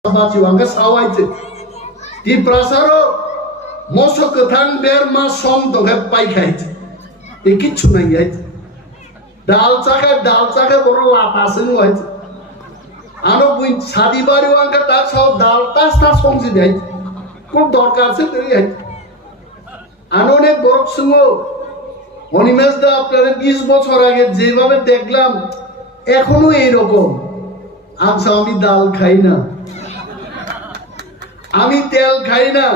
Angka sawah itu di prasaro mosok ketang biar masom togat pai kait ikut cuma itu dal caka baru lapasin wajib anu pun sadi baru angka tak saw dal tas fungsi dia kok dorkar sih tu ya anu ne borok semua Animesh da আপনারা 20 বছর আগে যেভাবে দেখলাম এখনো এই রকম আচ্ছা আমি ডাল খাই না আমি তেল খাই না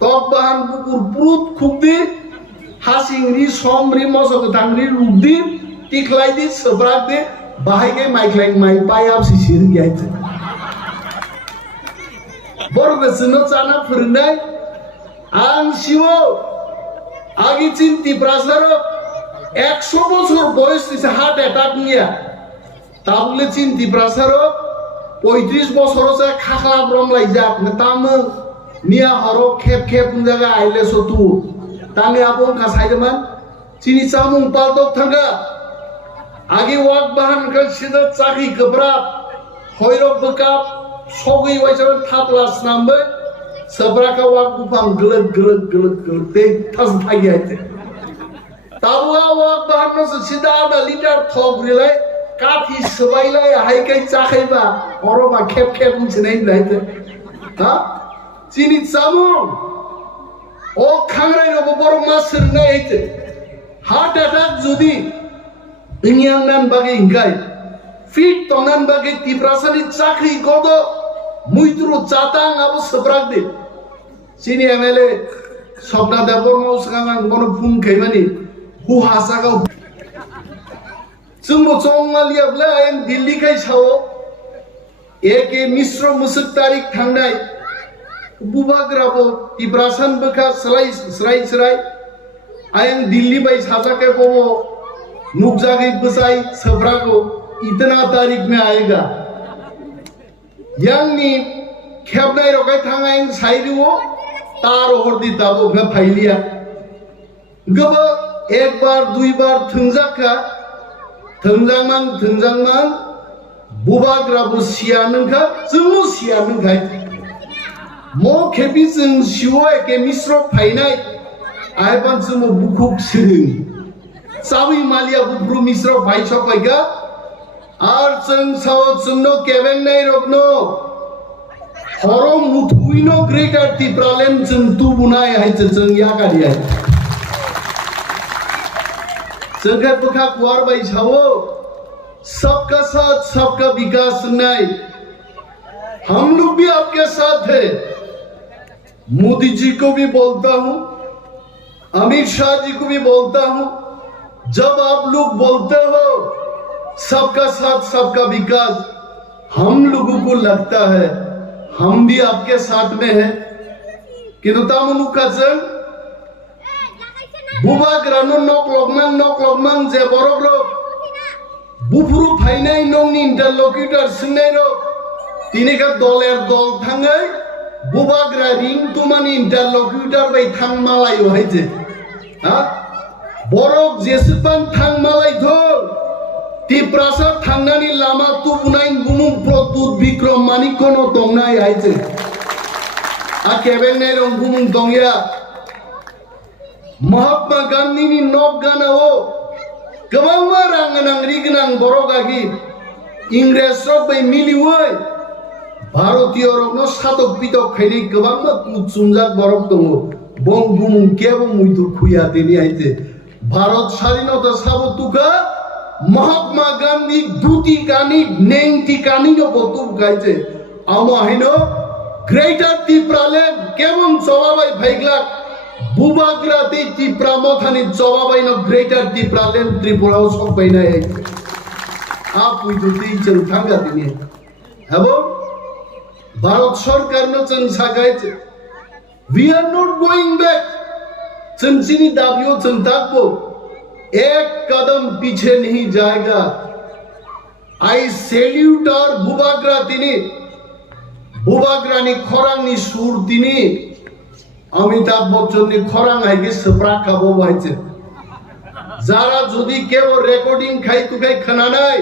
টক বাহান কুকুর পুরুত খুবদি হাসিংরি সমরি মসক তাংরি রুদি টিকলাই দি সবরাক দি বাহাইকে মাইকলাই মাই পাই আপ সিসির গিয়াইছে বড় বেসনো চানা ফিরনাই আন শিও আগে চিন্তি প্রাসার 100 বছর বয়স দিছে হার্ট অ্যাটাক নিয়া তাহলে চিন্তি প্রাসার 35 বছর আছে খাখলা ব্রমলাই যাক তাম নিয়া হর খেপ জায়গা আইলে সতু তাঙ্গে আপন খাসাইদমান চিনি চামুং পালদক থাঙ্গা আগে ওয়াক বাহান কাল সিদা চাকি গবরাব হয়রব বকাপ সগই ওয়াইসাবে থাপলাস নামবে সবরাকা ওয়াক বুফাং গলত তে থাস থাকি আইতে তাবুয়া ওয়াক বাহান নসে সিদা আধা লিটার থক রিলাই কাঠি সবাইলাই হাইকাই চাখাইবা অরবা খেপ উনছে নাই লাইতে হ্যাঁ চিনি চামু ও খাংরাই রব বড় মাছের নাই হইতে হার্ট অ্যাটাক যদি ইংয়াং নান বাগে ইংকাই ফিট তনান বাগে তিপ্রাসানি চাকরি গদ মুইতুরু চাতাং আবু সবরাক দে চিনি এমএলএ স্বপ্না দেববর্মা উসকাং কোন ফুন খাইমানি হু হাসাগাও जोंबो चंगालियाब्ला आयेन दिल्ली खाय सावो एके मिश्र मुसुक तारिख थांनाय बुबाग्राबो तिप्रासान बखा स्राय आयेन दिल्ली बाय साजाके बोबो नुकजागै बसाई सब्राको इतना तारीख में आएगा यांगनी खेबनाय रगाय थांगायन साइरिवो तार हरदि ताबो न फाइलिया गबो एक बार दुई बार थंजाका थंजांमान बुबाग्राबो सियानंखा जोंनो सियानंखाय मो खेबि जों सिवो एके मिश्र फाइनाय आयबान जोंनो बुखुक सिरिं सावि मालिया बुब्रु मिश्र फाइसपायगा आर जों साव जोंनो केबेंनाय रबनो हरो मुथुइनो ग्रेटर तिप्रालेन जों तुबुनाय हायजे जों यागारियाय जगह बखा कुआर बाई छावो सबका साथ सबका विकास नहीं हम लोग भी आपके साथ हैं मोदी जी को भी बोलता हूं अमित शाह जी को भी बोलता हूं जब आप लोग बोलते हो सबका साथ सबका विकास हम लोगों को लगता है हम भी आपके साथ में हैं किंतु तामुनु का जंग बुबाग्रानो नकलकमान जे बरक लोक बुफुरु फाइनाय नंनि इंटरलक्यूटर सिंनाय रोक तिनिका दलेर दल थाङै बुबाग्रा रिं तुमानि इंटरलक्यूटर बाय थां मालायो हायजे हा बरक जेसेबां थां मालाय धर तिप्रासा थांनानि लामा तुबुनाय बुमुं प्रदुत बिक्रम मानिकनो दंनाय हायजे आ केबेंनाय रं बुमुं दंया महात्मा गांधी नि नक गानावो गोबां रांगनां रिगनां बरगागि इंग्रेज रक बै मिलिवै भारतीय रकनो सातक पितक खायनि गोबां कुचुंजाक बरक दङ बं बुमुं केबो मुइतु खुया देनि आइते भारत स्वाधीनता साबतुका महात्मा गांधी दुति कानि नेंति कानि न बतु गाइते आमा हैनो ग्रेटर तिप्रालेन केबन चलाबाय फाइग्लाक बुबाग्रा तिप्रा मथानि जवाबायनो ग्रेटर तिप्रालेन त्रिपुराव सकबायनाय आप उइदुति जों थांगादिनि এবং भारत सरकारनो जों सागायते we are not going back जों जिनि दाबियो जों थाकबो एक कदम पीछे नहीं जाएगा I salute our बुबाग्रा तिनि बुबाग्रानि खरांनि सुर तिनि अमिताभ बच्चन नि खरां हाइगे सप्रा खाबो बायचे जारा जदि केबो रेकर्डिं खाइ तुखाइ खोनानाय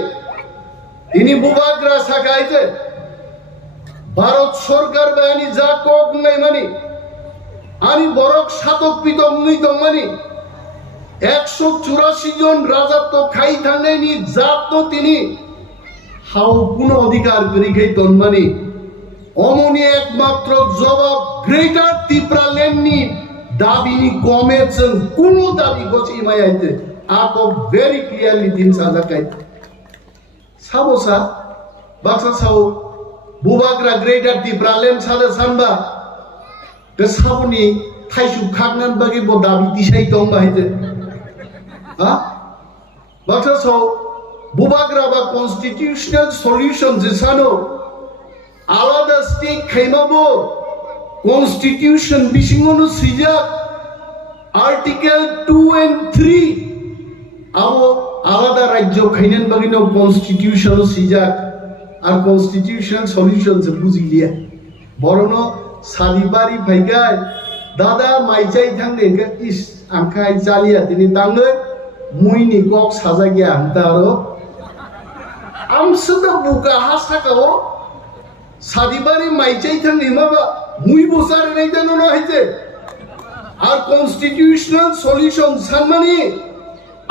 इनि बुबाग्रा सागायजे সরকার বাহিনী যা কক নাই মানে আনি বরক সাতক পিতক নইতং মানে 184 জন রাজত্ব খাই থাঙ্গাইনি জাত তো তিনি হাও কোনো অধিকার করি খাই তন মানে অমনি একমাত্র জবাব গ্রেটার ত্রিপুরা ল্যান্ডনি দাবিনি কমেছেন কোনো দাবি গছি মায়াইতে আকক ভেরি ক্লিয়ারলি দিন সাজাকাই সাবসা Baksa Sao বুবাগ্রা greater Tripura land সাদা সানবা কে সাবনি থাইসু খাগনান বাকি ব দাবি দিশাই দং বাহাইতে হ্যাঁ বাক্সা সাও বুবাগ্রা বা কনস্টিটিউশনাল সলিউশন যে সানো আলাদা স্টেট খাইমাবো কনস্টিটিউশন বিশিঙ্গনো সিজাক আর্টিকেল 2 and 3 আবো আলাদা রাজ্য খাইনান বাগিনো কনস্টিটিউশন সিজাক আর কনস্টিটিউশনাল সলিউশন যে বুঝিলিয়া বরণ সাদিবারি ভাইগায় দাদা মাইচাই থাঙ্গে ইস আংখাই চালিয়া তিনি তাঙ্গে মুইনি কক সাজা গিয়া আনতা আরো আমসুদা বুকা হাসাকাও সাদিবারি মাইচাই থাঙ্গে মাবা মুই বসার নাই জানো না হইতে আর কনস্টিটিউশনাল সলিউশন সানমানি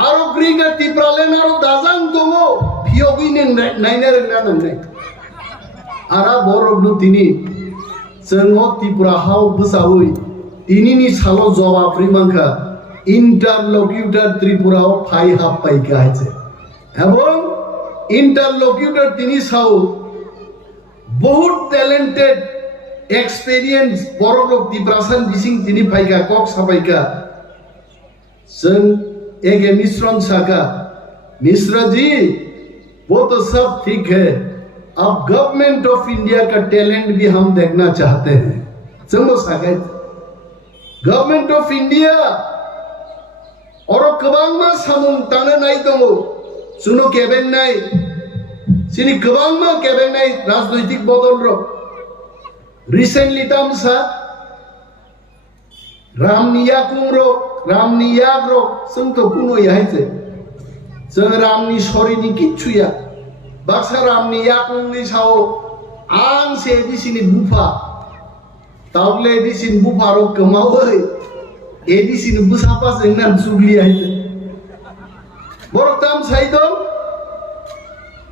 আরো গ্রিগার ত্রিপুরালেন আরো দাজাং দমো ভিওগিনে নাইনার নানান নাই আরা বরবনো তিনি जों त्रिपुरा हाव बसावै तिनिनि सालो जवाब रिमांखा interlocutor Tripura phi half Paika আছে এবং इंटरलॉक्यूटर তিনি সাও বহুত ট্যালেন্টেড एक्सपीरियंस बरलोक त्रिपुरासान बिसिं तिनि फाइका कक सापाइका जों एगे मिश्रण साका मिश्रा जी वो तो सब ठीक है अब गवर्नमेंट ऑफ इंडिया का टैलेंट भी हम देखना चाहते हैं चलो सागत गवर्नमेंट ऑफ इंडिया और कबांगमा सामुं तांना नाय दङ सुनो केबेन नाय सिनि कबांगमा केबेन नाय राजनैतिक बदल रो रिसेंटली तामसा रामनिया कुंरो रामनिया रो जों तो कुनो याहायसे जों रामनि सरिनि किच्छुया बाक्सा रामनि याकुंनि साव आं से दिसिनि बुफा तावले दिसिन बुफारो कमावै एदिसिन बुसापा जोंना जुगलि आइते बरताम साइदो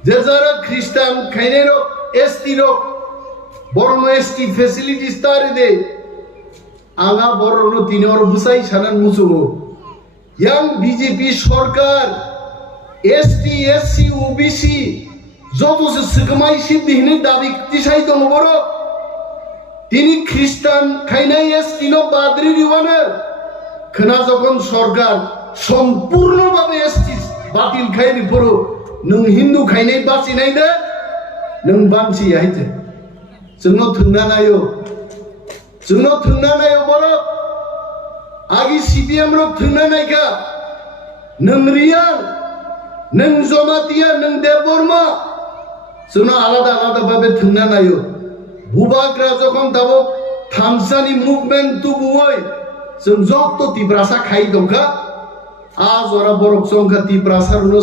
जेजारा ख्रिस्टान खाइनेरो एसटी रो बरनो एसटी फैसिलिटीज तारे दे आंगा बरनो तिनोर बुसाई सानान मुसुगो यां बीजेपी सरकार एसटी एससी ओबीसी যত সে সিকমাই সিদ্ধিহীন দাবি দিশাই দङ বড় তিনি খ্রিস্টান খাইনাই এসটিনো বাদরি দিবানে খনা যখন সরকার সম্পূর্ণভাবে এসটি বাতিল খাইনি পড়ো নং হিন্দু খাইনাই বাসি নাই দে নং বানসি আইতে जोंनो थुंना नायो बड़ आगि सीपीएम रो थुंना नायका नों रिया नों जमातिया नों देबबर्मा जोंनो आलादा आलादा भाबे थुंना नायो बुबाग्रा जखन दाबो थामसानि मुभमेन्ट तुबुय जों जत्त तिप्रासा खाइ दंखा आज ओरा बरक संखा तिप्रासारनो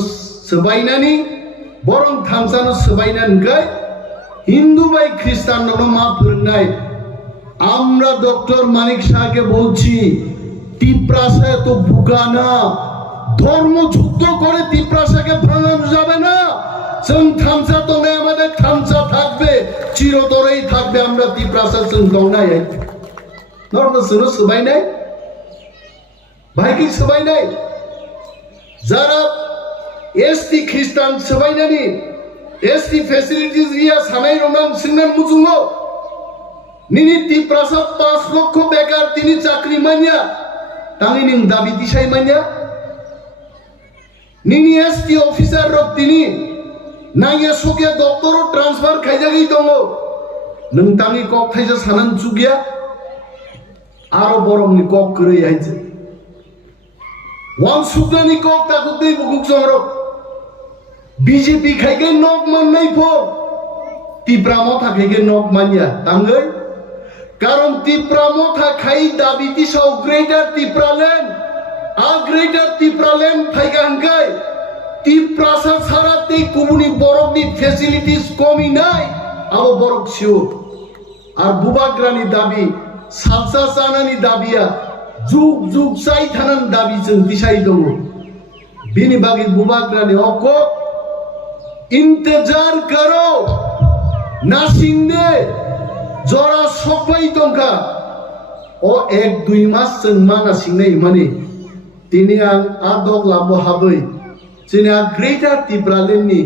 सबायनानि बरं थामसानो सबायनानखाय हिंदू भाई ख्रिस्टान मा फोरोंनाय আমরা ডক্টর মানিক শাহকে বলছি তিপ্রাসা তো বুকানা ধর্ম যুদ্ধ করে তিপ্রাসাকে ভাঙানো যাবে না जों থামসা তো নেই আমাদের থামসা থাকবে চিরতরেই থাকবে আমরা তিপ্রাসা जों দংনাই নর্ম সুনো সবাই নাই ভাই কি সবাই নাই যারা এসটি খ্রিস্টান সবাই নানি एसटी फैसिलिटीज रिया सानाय रंगां सिंनान मुजुङो निनि तिप्रासा 5 लक्ष बेकार तिनि चाकरी मानिया तांनि निं दाबि दिसाय मानिया निनि एसटी ऑफिसर रक तिनि नाया सके डक्टर ट्रांसफार खाइजागि दङ नों तांनि कक थाइजा सानान जुगिया आरो बरमनि कक करै आइजे वान सुगनानि कक ताखौ दै बुकुक जंरो बीजेपी खाइगे नक माननाय फो तिप्रामो थाखायगे नक मानिया तांगै कारण तिप्रामो थाखाय दाबि दिसाव ग्रेटार तिप्रालेण्ड आ ग्रेटार तिप्रालेण्ड थाइगांगाय तिप्रासा सारा ते गुबुननि बरकनि फेसिलिटीज कमी नाय आबो बरक सिउ আর বুবাগ্রাनि दाबि सालसा जानानि दाबिया जुग जुग साइ थानान दाबि जों दिसाइ दङ बिनि बागै बुबाग्रानि अको इंतजार करो नासिंने जरा सफाई दंखा ओ एक दुई मास जों मा नासिंनाय माने दिनै आं आदक लाबो हाबै जोंना ग्रेटार त्रिपुरालेण्डनि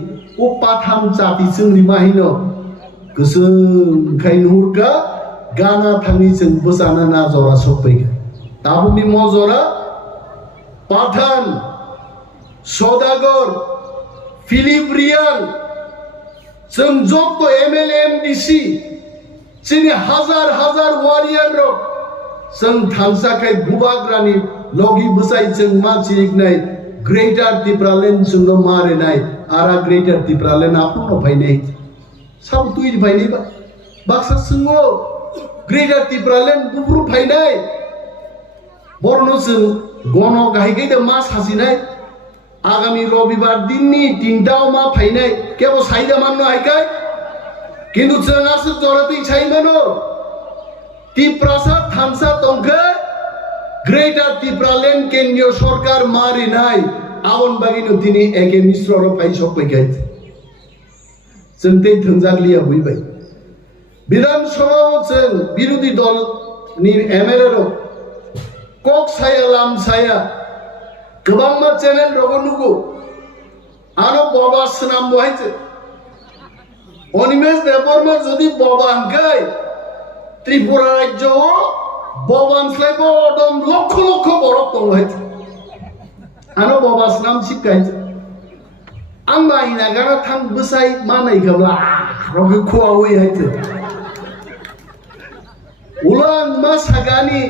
उपाथाम जाति जोंनि माहिनो गोसोखाय नुहुरगा गाना थांनि जों बोजाना ना जरा सफैगा दाबुनि मजरा पाठान सदागर फिलिप रियान जों जब एमएलए एमडीसी जोंनि हाजार हाजार वारियर जों थांसाखाय बुबाग्रानि लगी बोसाइ जों मानसिनाय ग्रेटार त्रिपुरालेण्ड जोंल' मारिनाय आरा ग्रेटार त्रिपुरालेण्ड आफुनो फायनाय सब तुइ फायनाय बाक्सा सिङो ग्रेटार त्रिपुरालेण्ड बुब्रु फायनाय बरनो जों गन गाहायगै मा साजिनाय आगामी रविबार दिननि 3टाव मा फायनाय केबो साइदा माननो हायखाय किन्तु जों आसो जरातै साइमानो त्रिपुरासा थामसा दंखै ग्रेटार त्रिपुरालेण्ड केन्द्रीय सरकार मारिनाय आवन बागिनो दिनै एके मिश्र फाइ सफैखाय जों दै थोंजाग्लिया बुइबाय विधानसभायाव जों बिरोधी दलनि एमएलए कक साया लाम साया गोबां मा चेनेल रगनुगु आरो बाबा सनाम बहायजे अनिमेश देबबर्मा जदि बाबा हंखाय त्रिपुरा राज्यआव बाबानस्लायबो अदम लक्ष लक्ष बरफ दं बहायजे आरो बाबा सनाम सिपखायजे आं माहिना गाना थां बोसाय मानाय गब्ला रगे खुआवै हायजे उलां मा सागानि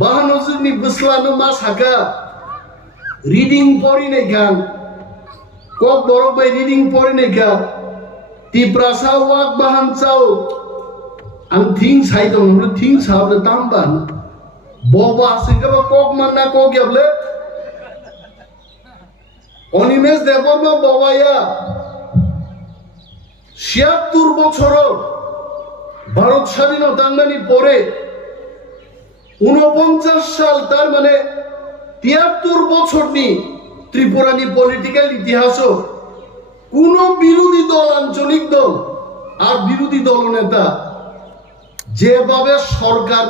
बाहानो जोंनि बोस्लानो मा सागा रीडिंग फरिनाय गान kokborok by reading फरिनाय गान तिप्रासा वाक बाहान चाव आं थिं साइ दं थिं साबले तामबान बबा सिंगाबा कक मानना कक याबले অনিমেষ দেববর্মা বাবায়া ৭৬ বছর ভারত স্বাধীনতার পরে ৪৯ সাল তার মানে ৭৩ বছরনি ত্রিপুরানি পলিটিক্যাল ইতিহাস কোন বিরোধী দল আঞ্চলিক দল আর বিরোধী দলনেতা যেভাবে সরকার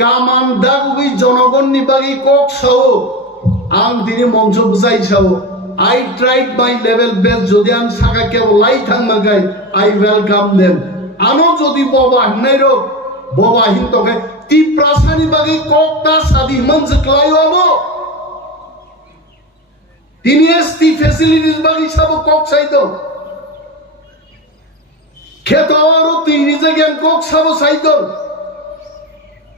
কামান দাগুই জনগণনি বাগি কক সাও आं दिनै मंच बुजाय Sao I tried my level best जदि आं साका केव लाई थांमागाय I welcome them आनो जदि बाबा हन्नाय रो बाबा हिंतोके तिप्रासानि बागै ककता सादि मंच क्लायोमो दिनै एसटी फैसिलिटीज बागै साबो कक साइतो खेतवारो तिनि जायगायाव कक साबो साइतो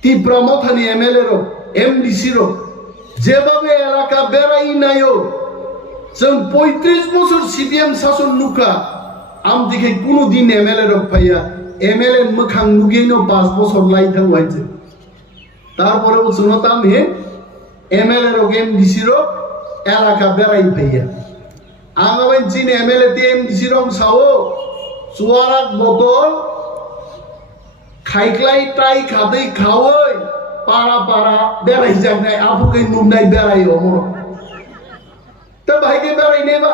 तिप्रा मथानि एमएलए रो एमडीसी रो যেভাবে এলাকা বেড়াই নাইও जों 35 বছর সিপিএম শাসন নুকা আম দেখে কোনদিন এমএলএ রক পাইয়া এমএলএ মুখাং নুগেনো 5 বছর লাই থাকবাইছে তারপরে বলছো তাম হে এমএলএ রক এমডিসি রক এলাকা বেড়াই পাইয়া আগাবাই চিন এমএলএ তে এমডিসি রক সাও সুয়ারাক বোতল খাইক্লাই ট্রাই খাদেই খাওই पारा पारा बेराय जानाय आफुकै नुमनाय बेराय अमर त भाइके बेराय नेबा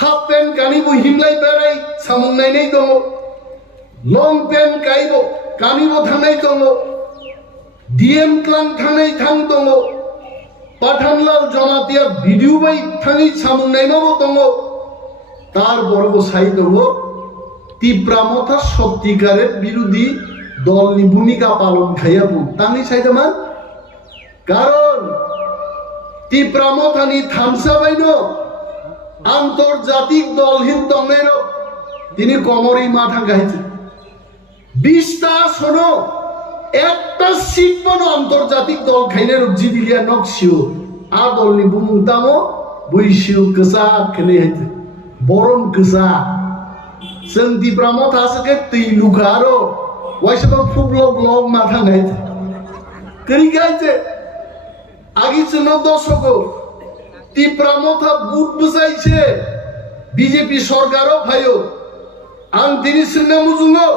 हाफ पेन कानिबो हिमलाय बेराय सामुंनाय नै दङ लं पेन काइबो कानिबो थांनाय दङ डीएम क्लान थांनाय थां दङ पाठानलाल जमातिया भिडिअ बाय थाङै सामुंनाय माबो दङ तार बरबो साइ दङ तिप्रामथा सत्यिकारेर बिरोधी दलनि भूमिका पालन खायाबो तांनि साइदामान कारण तिप्रामथानि थामसाबायनो आंतर्जातिक दल हिन दंनायरो तिनि कमरै माथा गाइছে 20টা শোনো একটা সিট পনো আন্তর্জাতিক দল খাইনের জিদিলিয়া নকশিও আ দলनि बुंतामो বৈশিও गोसा खने हाइছে बरम गोसा जों तिप्रामथासके तैलुखारो वाइसबा फुबलक लक माथा गाइছে करि गाइছে आगे चनो दशको तिप्रामथा बुट बुझाइছে बीजेपी सरकारो फायो आं दिनै सोंना मुजुङो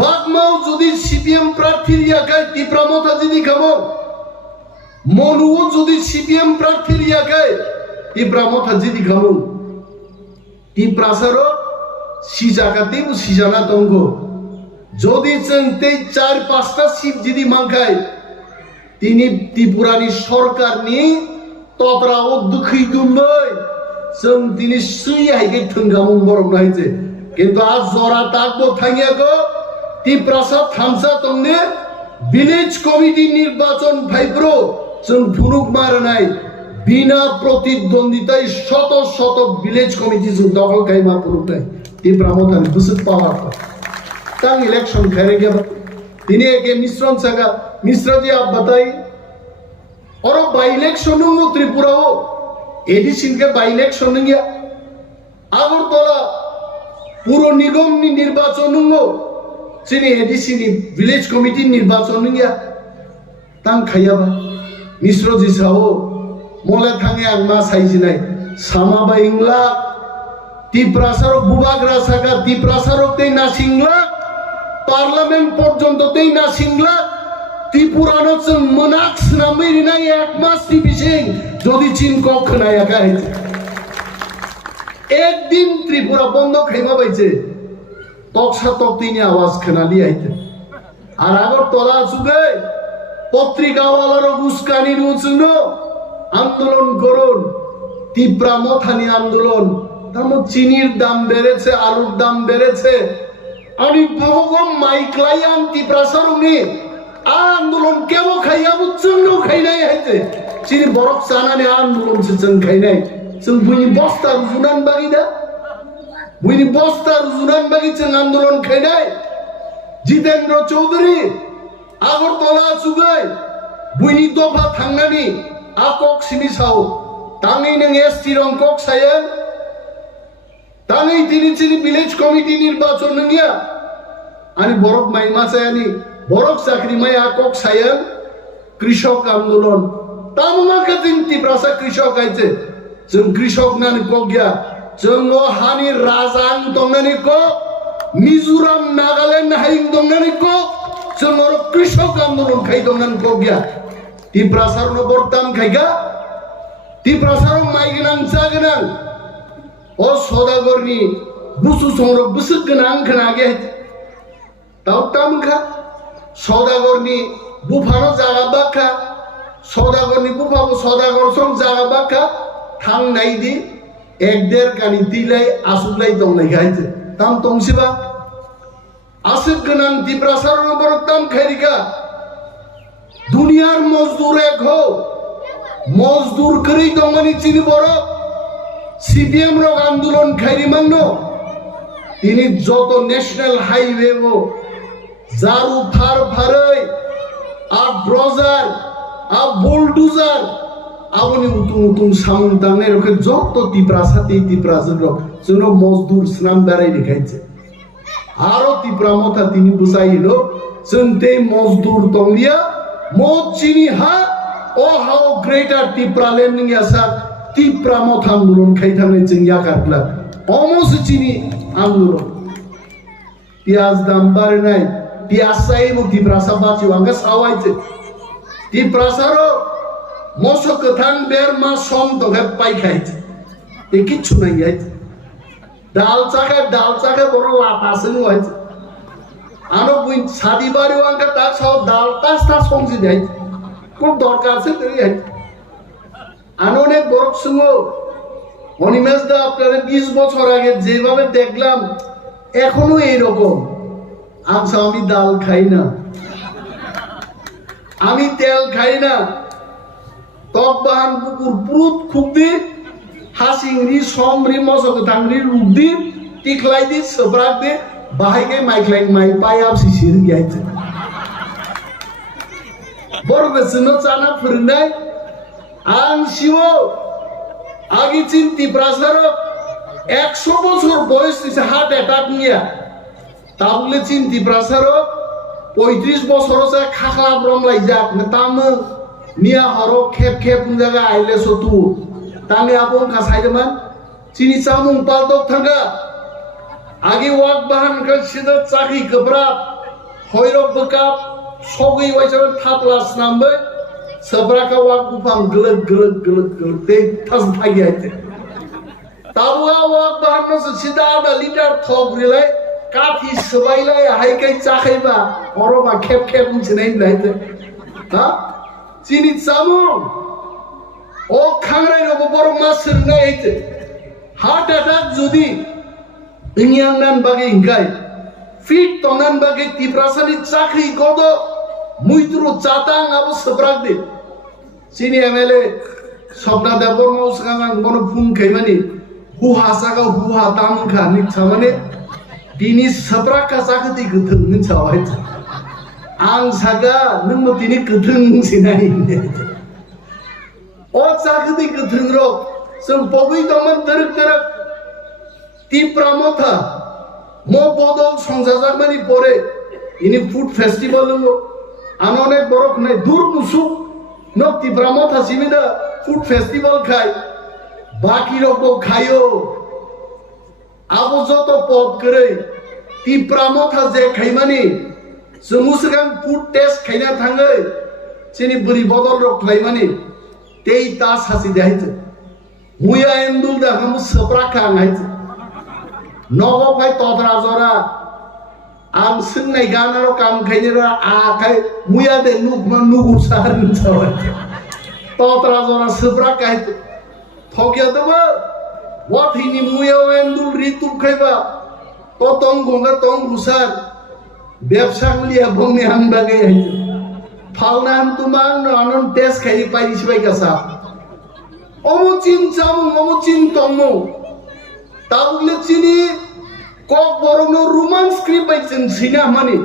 বাগমাও যদি সিপিএম প্রার্থীর ইয়াকায় টিপ্রা মথা যদি খাবো মনুও যদি সিপিএম প্রার্থীর ইয়াকায় টিপ্রা মথা যদি খাবো টিপ্রাসারও সিজাকাতেও সিজানা দঙ্গ যদি চেনতে 4-5টা সিট যদি মাংখায় তিনি ত্রিপুরানি সরকার নিয়ে ততরাও দুঃখী দুম্বই जों তিনি সুই হাইকে থঙ্গামুং বরং নাইছে কিন্তু আজ জরা তাকবো থাঙ্গিয়াগো ত্রিপ্রাসা থামসা তংনে ভিলেজ কমিটি নির্বাচন ভাইব্রো जों ফুনুক মার নাই বিনা প্রতিদ্বন্দ্বিতায় শত শত ভিলেজ কমিটি जों দখল গাইমা ফুনুক নাই ত্রিপুরা মথান বুসুক পাওয়ার तांग इलेक्शन करे गया तिने के मिश्रण सगा मिश्रा जी आप बताइए और बाई इलेक्शन हो त्रिपुरा हो एडिशन के बाई इलेक्शन नहीं गया আগরতলা পুরো নিগম নির্বাচন हो सिने एडिशन विलेज कमिटी निर्वाचन नहीं गया तांग खायाबा मिश्र जी साहो मोले थांगे आगमा साइजिनाय सामाबा इंगला ত্রিপুরাসার বুবাগরা সাগা ত্রিপুরাসার তে না সিংলা পার্লামেন্ট পর্যন্ত তেই না সিংলা ত্রিপুরানো जों মনাক্স নামেরি নাই এক মাস টিপিসিং যদি চীন কক্ষ নাই একা একদিন ত্রিপুরা বন্ধ খাইমা পাইছে তকসা তকতিনি আওয়াজ খানালি আইতে আর আগরতলা সুগে পত্রিকাওয়ালার উস্কানি রুচুন আন্দোলন করুন তীব্রা মথানি আন্দোলন তার চিনির দাম বেড়েছে আলুর দাম বেড়েছে আমি বহুগম মাইকলাই আম ত্রিপ্রাসারুনি আন্দোলন কেব খাইয়া বুঝছন্ন খাই নাই হাইতে চিনি বরফ চানানি আন্দোলন সেচন খাই নাই जों बुइनि बस्ता रुजुनान बागिदा बुइनि बस्ता रुजुनान बागि जों आंदोलन खायनाय जितेन्द्र चौधरी আগরতলা सुगै बुइनि दफा थांनानि आकक सिनिसाव ताङै नों एसटी रं कक सायन ताङै तिनि विलेज कमिटी निर्वाचन नंगिया आनि बरफ माइमा सायानि बरफ चाकरी माइ आकक सायन कृषक आंदोलन तामुमा खातिन टिप्रासा कृषक आइছে जों कृषक नानि कगया जों हानि राजां दंनानि को मिजोराम नागालैंड हाइं दंनानि को जों कृषक आंदोलन खाइ दंनानि कगया टिप्रासारनो बरताम खाइगा टिप्रासाराव माइ गोनां जा गोनां अ सदागरनि बुसु संरक बुसुक गोनां खोनागे दाउ तामखा सदागरनि बुफानो जागा बाखा सदागरनि बुफाबो सदागर सं जागा बाखा थांग नाइदि एक देर कानि तिलाय आसुलाय दंनाय गायते ताम तंसिबा आसिफ गोनां टिप्रासारनो बरताम खाइरिका दुनियार मजदूर एक हो मजदूर करै दंगानि चिनि बरो सीपीएम रग आंदोलन खाइरि मांनो तिनि जत नेशनल हाईवे हो जारु फार फारै आ ब्रजार आ बुलडोजार आबनि उतुं साउन दांनाय रखे जत टिप्रासाते टिप्राजन रक जोंनो मजदूर स्नाम बाराय देखाइছে आरो टिप्रा मथा तिनि बुसाइलो जोंते मजदूर दंलिया मोचिनि हा ओ how greater Tipra landing यासा Tipra मथा आंदोलन खाइथांनाय जों याकाटला अमसचिनि आंदोलन पियाज दाम बारायनाय पियाज साइबो टिप्रासा बाचि वांगा सावाइছে टिप्रासारो मोसो कथां बेर मा सम दगे पाइखाइছে ए किच्छु নাই আইছে ডাল চাকে বড় লাপাসিং হইছে আনো বুই সাদি বাড়ি ওয়াঙ্কা তা সব ডাল তা সংজি দেয় কোন দরকার আছে তুই আইছে আনো নে বরক সুঙ্গো অনিমেষ দা আপনারা 20 বছর আগে যেভাবে দেখলাম এখনো এই রকম আচ্ছা আমি ডাল খাই না আমি তেল খাই না তক বাহান পুকুর পুরুত খুবদি हासिंगरी समरी मसक थांगरी रुगदी टिखलाइदि सोब्रागदि बाहायगे माइक्लाइन माइ पायाब सिसिर गयाइছে बरगसनो चाना फोरनाय आं शिवो आगिचिन टिप्रासारो 100 বছর বয়স দিছে হার্ট অ্যাটাক নিয়া তাহলে চিন টিপ্রাসারো 35 বছর আছে খাখলা ব্রমলাই যাক তাম নিয়া হরো খেপ জায়গা আইলে সতু तांगे आबों का साइडमान चिनी सामुं पालदोक थांगा आगे वाक बाहन का सीधा चाकी कपड़ा होइरो बकाप सगै वाइसर थापलास नाम्बे सबरा का वाक बुफाम गलत ते थस थागी आइते ताबुआ वाक बाहन न सीधा आधा लिटर थोक रिलाय काफी सबाइलाय हाय kai चाखैबा अरबा खेप खेप उनसिनाय लाइते हा चिनि चामु ओ खांराय रो बरो मासरनाय आइते हार्ट अटैक जुदी इंगियां नान बागे इंगाय फिट तोंगान बागे तिप्रासानि चाखै गदो मुइत्रो चातां आबो सब्राक दे चिनि एमएलए सबना देबरमा उसगां बनो फुं खैमानि हु हासागा हु हाताम खानि छमाने दिनि सब्राक का चाखै गथों मिनसावाय आं सागा नों दिनि गथों सिनाय ओ चाखै गथों रो जों बबै दमन दरक दरक Tiprasani mo bodol সংসাজাকমানি পরে ইনি ফুড ফেস্টিভ্যাল লঙ্গো আননে বরক নাই দূর মুসু ন Tiprasani সিমিদা ফুড ফেস্টিভ্যাল খাই বাকি রকম খাইও আবো যত পদ করে Tiprasani যে খাইমানি জমুসগাং ফুড টেস্ট খাইনা থাঙ্গে চিনি বুড়ি বদল রক খাইমানি তেই তা সাসি দেখাইছে মুয়া এন্দুল দেখামু সপ্রাখা আঙাইছে नगो फाय तोदरा जरा आं सोंनाय गानारो काम खायनो आखाय मुया दे नुगु सारन जाबाय तोदरा जरा सोब्रा काय थोकिया दबो वाथिनि मुया एन्दुल रितुब खायबा तो तंग गंगा तंग गुसार बेबसांगलिया बंगनि आं बागे आइतो फालना हम तुमां नन टेस्ट खाय पाइस बाय गासा अमुचिन चामु अमुचिन तंगमु ताबुले चिनि KOKBOROK no रोमान स्क्रिप्ट बाय जों सिना माने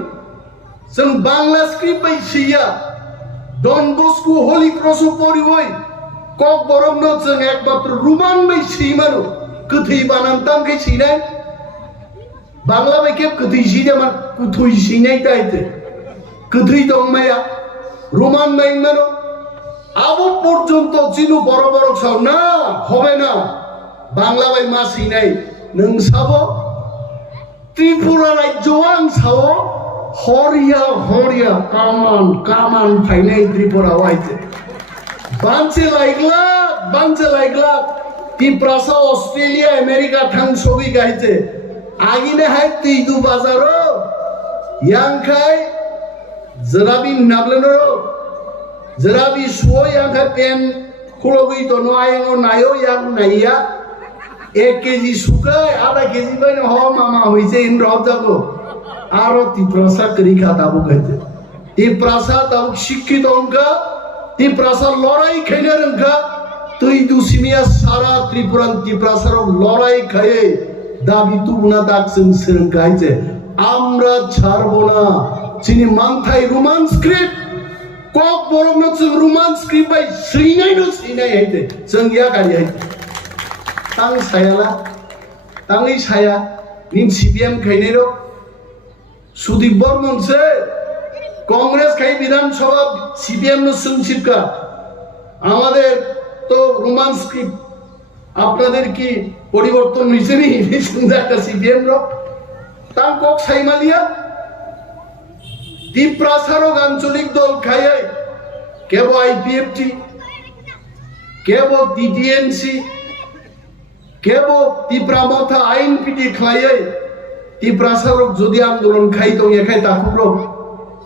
जों बांला स्क्रिप्ट बाय सिया डन बस्को होली क्रॉस परिवय KOKBOROK no जों एकमात्र रोमान बाय सिमानो गथै बानांताम कै सिनाय बांला बाय के गथै सिना मा कुथै सिनाय दाइते गथै दं माया रोमान बाय मानो आबो पर्यन्त जिनु बड़ बड़ साव ना হবে না बांला बाय मा सिनाय नों साबो त्रिपुरा राज्यो आं सावो हरिया कामान फाइनाय त्रिपुरा वाइते बांचे लाइगला तिप्रासा ऑस्ट्रेलिया अमेरिका थांग सगै गाइते आगिने हाय तैदु बाजारो यांखाय जराबि नाबलेनो जराबि सुओ यांखाय पेन खुलगै तो नो आयनो नायो यां नाइया 1 केजी सुकाय आधा केजी बायनो ह मामा होइसे इन रब जागो आरो तिप्रासा करी खाताबो गइते तिप्रासा ताबो शिक्षित अंका तिप्रासा लड़ाई खैने रंका तुई दुसिमिया सारा त्रिपुरा तिप्रासारो लड़ाई खाये दाबि तुबना दाकसं सरं गाइजे आम्रा छाड़बो ना चिनि मांथाय रोमान स्क्रिप्ट KOKBOROK no जों रोमान स्क्रिप्ट बाय सिनाय हायते जों या गारि हायते तांग साया निन सीपीएम खाइनेरो सुदीप बर्मन से कांग्रेस खाई विधानसभा सीपीएम नो संचिपका আমাদের তো রোমান স্ক্রিপ্ট আপনাদের কি পরিবর্তন হইছে নি সুন্দর একটা সিপিএম র তাং কক সাইমালিয়া তিপ্রাসারো আঞ্চলিক দল খায় কেবো আইপিএফটি কেবো টিটিএনসি केबो तिप्रामथा आईन पिटी खाये तिप्रासारक जदि आंदोलन खाई तो एखाय ताकुरो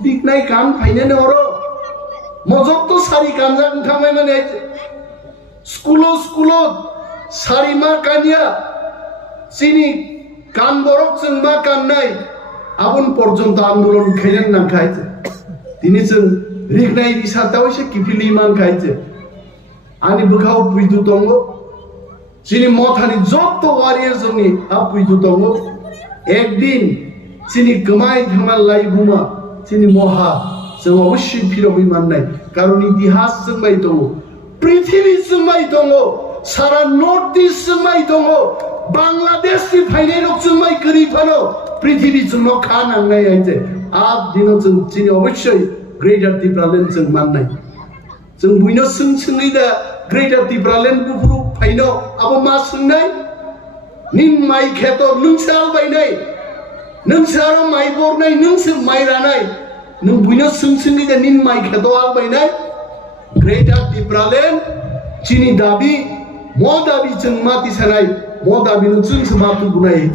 बिकनाय काम फाइने नरो मजब तो सारी काम जागन थांबाय माने स्कुलो सारी मा कानिया सिनि कान बरक जों मा काननाय आबुन पर्यन्त आंदोलन खायन ना खायते दिनै जों रिगनाय रिसाताव एसे किफिलि मान खायते आनि बुखाव बुइदु दंगो चिनि मथानि जत्त वारियर जोंनि आपुइदु दङ एक दिन चिनि गमाय थांनाय लाइबुमा चिनि महा जों अवश्य फिरबै माननाय कारण इतिहास जोंबाय दङ पृथ्वी जोंबाय दङ सारा नर्थ इस्ट जोंबाय दङ बांलादेश नि फाइनाय रक जोंबाय गरिफानो पृथ्वी जोंनो खानांनाय आइजे आप दिनो जों चिनि अवश्य ग्रेटर तिप्रालेण्ड जों माननाय जों बुइनो सोंङै दा ग्रेटर तिप्रालेण्ड गुफुरु फाइनो अब मा सोंनाय निन माइ खेतो नोंसार बायनाय नोंसार माइ बरनाय नोंसो माइ रानाय नों बुइनो सोंसोंनि जे निन माइ खेतो आल बायनाय ग्रेटार त्रिपुरालेण्ड चिनि दाबि म दाबि जों माति सानाय म दाबि नु जोंसो मातु बुनाय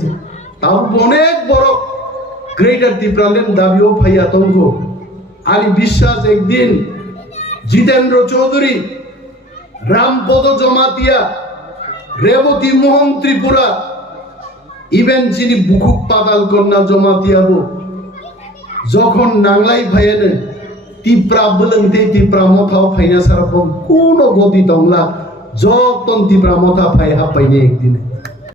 ताबु अनेक बरक ग्रेटार त्रिपुरालेण्ड दाबिओ फैया तंगो आली বিশ্বাস একদিন जितेंद्र चौधरी रामपद जमातिया रेवती मोहन त्रिपुरा इवेन जिनि बुकुक पाताल कन्या जमातियाबो जखन नांलाय भायानो तिप्रा बोलोंते तिप्रा मथा फायना सारपम कोनो गति दंला जतन तिप्रा मथा फाय हाबबायने एकदिन